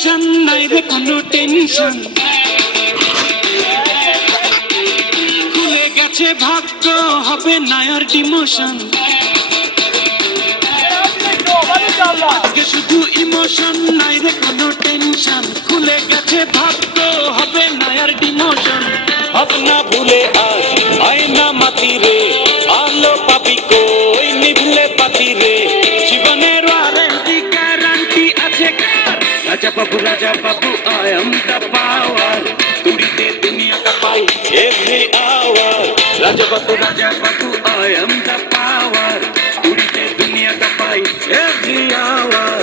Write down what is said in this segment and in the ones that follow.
Emotion নাই রে কোনো টেনশন, খুলে গেছে ভাগ্য হবে না আর ডিমোশন। আজকে শুধু ইমোশন নাই রে কোনো টেনশন, খুলে গেছে ভাগ্য হবে না আর ডিমোশন। ভাবনা ভুলে আজ আয়না মাতি রে, আলো পাবি কই নিভলে পাতি রে, জীবনের ওয়ারেন্টি গ্যারান্টি আছে কার? Raja Babu I am the power, তুড়িতে দুনিয়া কাঁপাই every hour। Raja Babu I am the power, তুড়িতে দুনিয়া কাঁপাই every hour।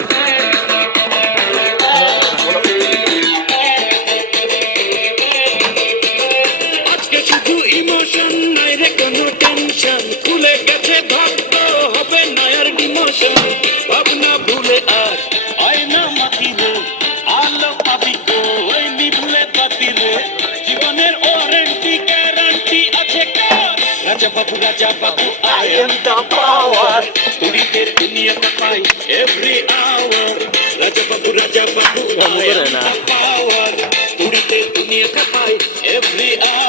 আজকে শুধু ইমোশন নাই রে কোনো টেনশন, খুলে গেছে ভাগ্য হবে না আর ডিমোশন। ভাবনা ভুলে আজ আয়না মাতি রে, আলো পাবি কই নিভলে বাতি রে, জীবনের ওয়ারেন্টি গ্যারান্টি আছে কার? Raja Babu I am the power, তুড়িতে দুনিয়া কাঁপাই every hour। Raja Babu I am the power, তুড়িতে দুনিয়া কাঁপাই every hour।